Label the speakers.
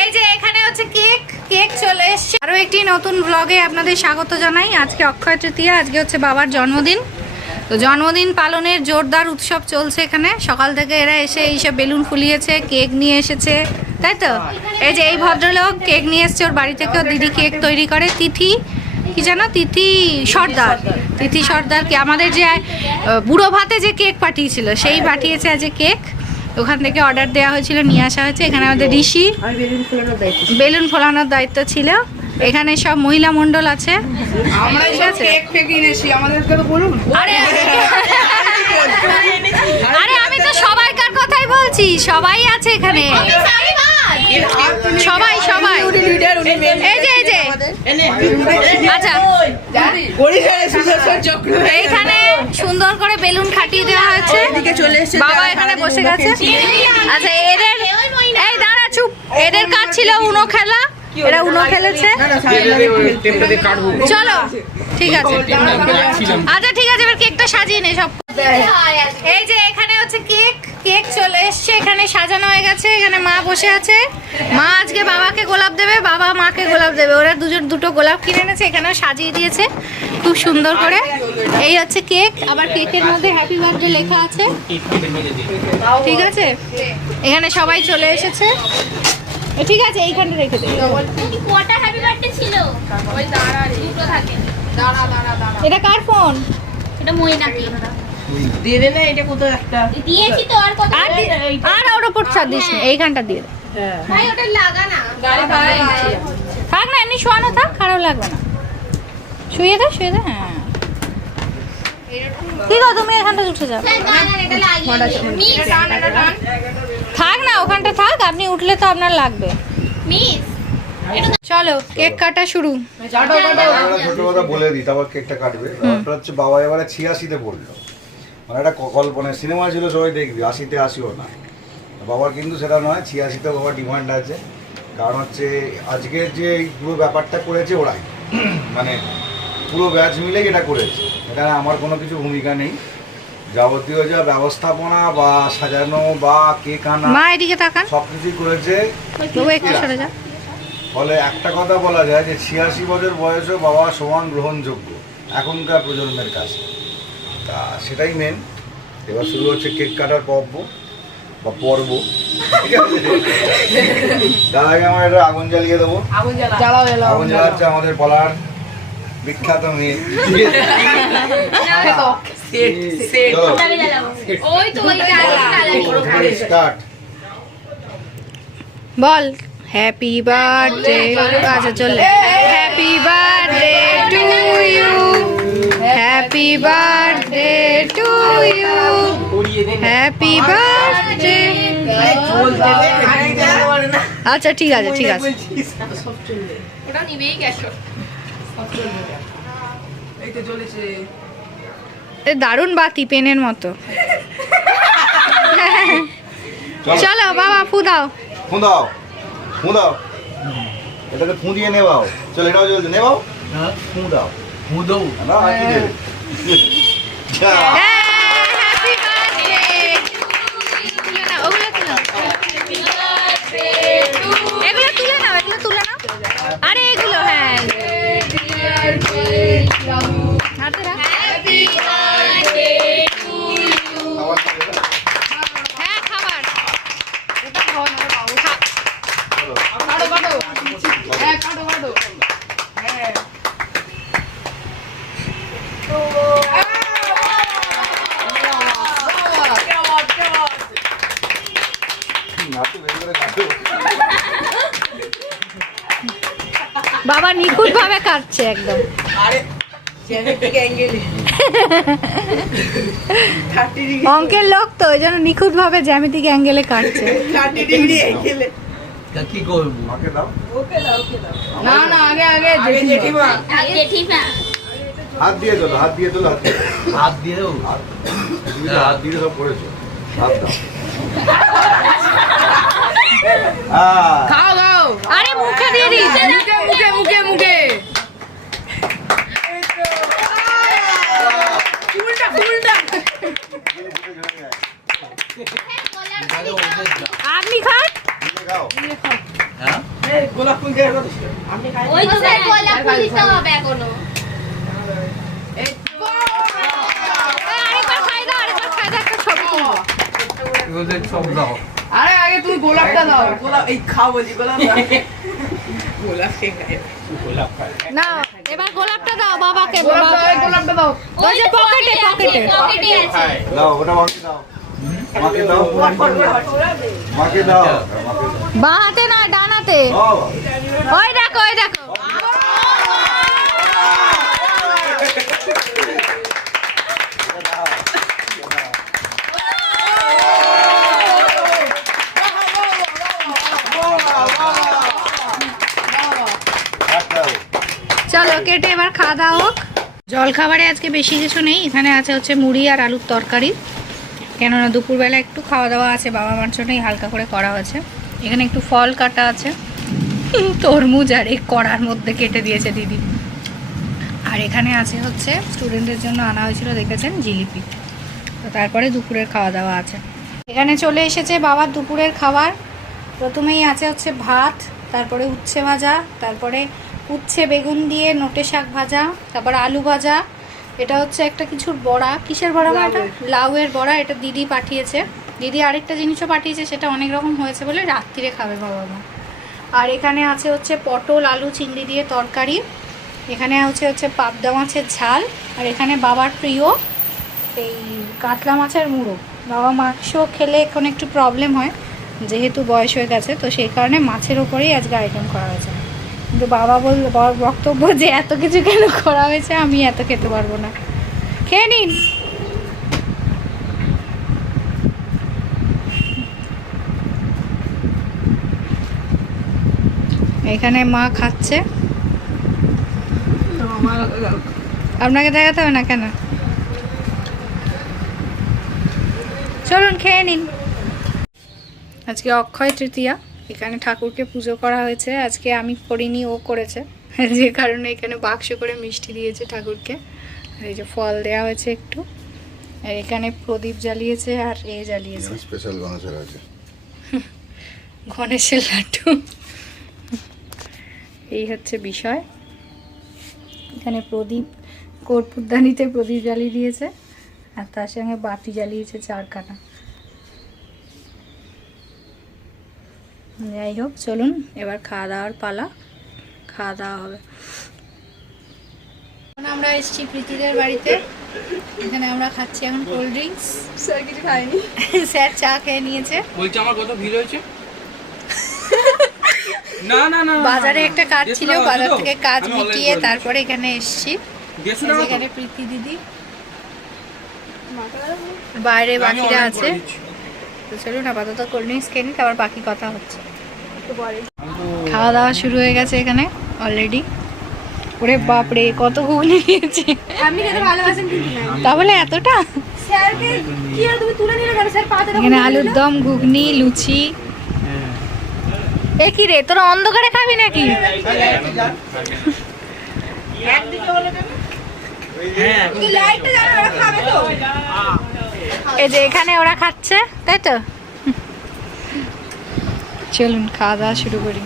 Speaker 1: এই যে এখানে হচ্ছে কেক কেক চলে এসছে। আরও একটি নতুন ব্লগে আপনাদের স্বাগত জানাই। আজকে অক্ষয় তৃতীয়া আজকে হচ্ছে বাবার জন্মদিন। তো জন্মদিন পালনের জোরদার উৎসব চলছে এখানে। সকাল থেকে এরা এসে এইসব বেলুন ফুলিয়েছে কেক নিয়ে এসেছে। তাই তো? এই যে এই ভদ্রলোক কেক নিয়ে এসছে ওর বাড়ি থেকে ওর দিদি কেক তৈরি করে। তিথি কি জানো তিথি সর্দার। তিথি সর্দার কি আমাদের যে বুড়ো ভাতে যে কেক পাঠিয়েছিল সেই পাঠিয়েছে আজ কেক। ওখান থেকে অর্ডার দেওয়া হয়েছিল নিয়ে আসা হয়েছে এখানে আমাদের ঋষি
Speaker 2: বেলুন ফোলানোর দায়িত্ব
Speaker 1: ছিল এখানে সব মহিলা মন্ডল আছে আরে আমি তো সবাইকার কথাই বলছি সবাই আছে এখানে সবাই সবাই। এই যে এই যে। আচ্ছা। এইখানে সুন্দর করে বেলুন খাটিয়ে দেওয়া হয়েছে।
Speaker 3: এদিকে চলে এসেছে
Speaker 1: বাবা এখানে বসে গেছে। আচ্ছা এদের এই দাঁড়া চুপ। এদের কাজ ছিল উনো খেলা। এরা উনো খেলেছে। চলো ঠিক আছে। আচ্ছা ঠিক আছে এবার কেকটা সাজিয়ে নে সব। এই যে এখানে হচ্ছে কেক। কেক চলে এসছে এখানে সাজানো হয়ে গেছে এখানে মা বসে আছে। মা আজকে বাবাকে গোলাপ দেবে বাবা মাকে গোলাপ দেবে। ওরা দুজন দুটো গোলাপ কিনে এনেছে এখানেও সাজিয়ে দিয়েছে খুব সুন্দর করে। এই হচ্ছে কেক আবার কেকের মধ্যে হ্যাপি বার্থডে লেখা আছে। ঠিক আছে? এখানে সবাই চলে এসেছে। ঠিক আছে এইখানে রেখে দেবে
Speaker 4: কটা হ্যাপি বার্থডে ছিল? ওই দাঁড়া
Speaker 1: এটা কার ফোন
Speaker 4: এটা মই নাকি
Speaker 3: দিয়ে দে না এটা কোথাও একটা?
Speaker 4: দিয়েছি তো আর কত
Speaker 1: আর আর ওর ওপর ছাড় দিস না এইখানটা দিয়ে দে।
Speaker 4: ভাই ওটা লাগা না।
Speaker 1: থাক না এমনি শোয়ানো থাক খারাপ লাগবে না। শুয়ে দে শুয়ে দে হ্যাঁ। ঠিক আছে তুমি এখানটা উঠে যাও। থাক না ওখানটা থাক আপনি উঠলে তো আপনার লাগবে। চলো কেক কাটা শুরু।
Speaker 5: ছোট কথা বলে দিই তারপর কেকটা কাটবে। হচ্ছে বাবা এবারে ছিয়াশিতে পড়ল। মানে একটা কল্পনা সিনেমা ছিল সবাই দেখবি। আশিতে আসিও না। বাবার কিন্তু সেটা নয় ছিয়াশিতে বাবার ডিমান্ড আছে। কারণ হচ্ছে আজকের যে এই পুরো ব্যাপারটা করেছে ওরাই। মানে পুরো ব্যাচ মিলেই এটা করেছে। এখানে আমার কোনো কিছু ভূমিকা নেই। যাবতীয় যা ব্যবস্থাপনা বা সাজানো বা কেক আনা
Speaker 1: মা এদিকে তাকান।
Speaker 5: সব কিছুই করেছে ফলে একটা কথা বলা যায় যে ছিয়াশি বছর বয়সেও বাবা সমান গ্রহণযোগ্য এখনকার প্রজন্মের কাছে। তা সেটাই মেন এবার শুরু হচ্ছে কেক কাটার পর্ব বা পর্ব। ঠিক আছে? তার আগে আমার এটা আগুন জ্বালিয়ে দেবো।
Speaker 3: জ্বালাও জ্বালাও
Speaker 5: আগুন জ্বালাচ্ছে আমাদের বলার বিখ্যাত মেয়ে।
Speaker 1: বল। হ্যাপি বার্থডে আচ্ছা চলে happy birthday to you happy birthday to you happy birthday আচ্ছা ঠিক আছে ঠিক আছে।
Speaker 4: ওটা নিবেই
Speaker 1: দারুণ বাতি পেনের মতো।
Speaker 5: চলো।
Speaker 1: চলো বাবা ফু দাও।
Speaker 5: ফোন দাও। ফোন দাও। এটাকে ফোঁ দিয়ে নেবাও। চলো এটাও চলছে। নেবাও। ফোঁ দাও। ফোঁ দাও। না আর
Speaker 1: এগুলো হ্যাঁ। হাতে রাখ। হ্যাঁ খাবার খা-
Speaker 3: কাটো কাটো হ্যাঁ কাটো কাটো হ্যাঁ
Speaker 5: নাটু বের করে নাটু।
Speaker 1: বাবা নিখুঁত ভাবে কাটছে একদম।
Speaker 3: আরে জ্যামিতিক অ্যাঙ্গেলে থার্টি ডিগ্রি
Speaker 1: অঙ্কের লোক তো ওই জন্য নিখুঁত ভাবে জ্যামিতিক অ্যাঙ্গেলে কাটছে।
Speaker 6: কি করব?
Speaker 3: না না আগে আগে জেঠিমা।
Speaker 4: জেঠিমা।
Speaker 5: হাত দিয়ে তোলো হাত দিয়ে তোলো হাত দিয়ে
Speaker 6: হাত
Speaker 5: দিয়ে সব করেছ। হাত দাও।
Speaker 3: খাও খাও।
Speaker 1: আরে মুখে দিয়ে দিস
Speaker 3: মুখে মুখে মুখে মুখে ফুলটা ফুলটা
Speaker 1: আপনি খান।
Speaker 6: হ্যাঁ?
Speaker 3: এই গোলাপ ফুল খাই
Speaker 4: ওই তো গোলাপ ফুল দিতে হবে এখনও
Speaker 3: এই
Speaker 1: আরেকবার খাই দাও আরেকবার খাই দাও একটা ছবি তুলবো
Speaker 6: ওদের সব দাও।
Speaker 3: আরে আগে তুমি গোলাপটা দাও। গোলাপ এই খাও বলছি গোলাপ দাও। গোলাপ কে খায়।
Speaker 1: না এবার গোলাপটা দাও বাবাকে বাবা-
Speaker 3: এই গোলাপটা দাও।
Speaker 1: ওই যে পকেটে পকেটে
Speaker 4: পকেটে। আছে।
Speaker 5: দাও ওটা মাকে দাও। মাকে দাও। মাকে দাও। মাকে
Speaker 1: বা হাতে না ডান হাতে? ওই দেখো ওই দেখো। চলো, কেটে এবার খাওয়া দাওয়া হোক। জল খাবারে আজকে বেশি কিছু নেই, এখানে আছে হচ্ছে মুড়ি আর আলুর তরকারি। কেননা দুপুরবেলা একটু খাওয়া দাওয়া আছে, বাবা মার জন্যই হালকা করে করা হয়েছে। এখানে একটু ফল কাটা আছে। তরমুজ আর এই কড়ার মধ্যে কেটে দিয়েছে দিদি। আর এখানে আছে হচ্ছে স্টুডেন্টের জন্য আনা হয়েছিল, দেখেছেন? জিলিপি। তো তারপরে দুপুরের খাওয়া দাওয়া আছে। এখানে চলে এসেছে বাবার দুপুরের খাবার। প্রথমেই আছে হচ্ছে ভাত, তারপরে উচ্ছে ভাজা, তারপরে উচ্ছে বেগুন দিয়ে নোটে শাক ভাজা তারপর আলু ভাজা। এটা হচ্ছে একটা কিছুর বড়া। কিসের বড়া এটা লাউয়ের। বড়া এটা দিদি পাঠিয়েছে। দিদি আরেকটা জিনিসও পাঠিয়েছে সেটা অনেক রকম হয়েছে বলে রাত্রিরে খাবে বাবা মা। আর এখানে আছে হচ্ছে পটল আলু চিংড়ি দিয়ে তরকারি। এখানে হচ্ছে হচ্ছে পাবদা মাছের ঝাল। আর এখানে বাবার প্রিয় এই কাতলা মাছের মুড়ো। বাবা মাংস খেলে এখন একটু প্রবলেম হয় যেহেতু বয়স হয়ে গেছে তো সেই কারণে মাছের ওপরেই আজকে আইটেম করা হয়েছে। কিন্তু বাবা বল বাবার বক্তব্য যে এত কিছু কেন করা হয়েছে, আমি এত খেতে পারব না। খেয়ে নিন। এখানে মা খাচ্ছে। আপনাকে দেখাতে হবে না কেন? চলুন, খেয়ে নিন। আজকে অক্ষয় তৃতীয়া। এখানে ঠাকুরকে পুজো করা হয়েছে। আজকে আমি করিনি ও করেছে। যে কারণে এখানে বাক্স করে মিষ্টি দিয়েছে ঠাকুরকে। আর এই যে ফল দেওয়া হয়েছে একটু। আর এখানে প্রদীপ জ্বালিয়েছে আর এ জ্বালিয়েছে।
Speaker 5: স্পেশাল গণেশের আছে।
Speaker 1: গণেশের লাড্ডু। এই হচ্ছে বিষয়। এখানে প্রদীপ কর্পূরদানিতে প্রদীপ জ্বালিয়ে দিয়েছে। আর তার সঙ্গে বাতি জ্বালিয়েছে চারখানা। যাই হোক চলুন এবার খাওয়া দাওয়ার পালা। খাওয়া দাওয়া হবে। আমরা এসেছি প্রীতিদের বাড়িতে। এখানে আমরা খাচ্ছি এখন কোল্ড ড্রিঙ্কস
Speaker 3: স্যার কিছু খাইনি।
Speaker 1: স্যার চা খেয়ে নিয়েছে।
Speaker 2: বলছি আমার কত ভিড় হয়েছে? না না না
Speaker 1: বাজারে একটা কাজ ছিল বাজার থেকে কাজ মিটিয়ে তারপরে এখানে এসেছি? এখানে প্রীতি দিদি। বাইরে বাকিরা আছে। তো চলুন আপাতত কোল্ড ড্রিঙ্কস খেয়ে নিই তারপর বাকি কথা হচ্ছে। খাওয়া দাওয়া শুরু হয়ে গেছে এখানে অলরেডি ওরে বাপরে কত ঘুগনি
Speaker 7: আপনি খেতে ভালোবাসেন কিন্তু না।
Speaker 1: তাহলে এতটা?
Speaker 7: স্যারকে কি আর তুমি তুলে নিলে কেন? স্যার পাতে
Speaker 1: এখানে আলুর দম ঘুগনি লুচি। এ কি রে তোরা অন্ধকারে খাবি নাকি?
Speaker 7: লাইটটা জানো ওরা খাবে তো।
Speaker 1: এই যে এখানে ওরা খাচ্ছে তাই তো? চলুন খাওয়া দাওয়া শুরু করি।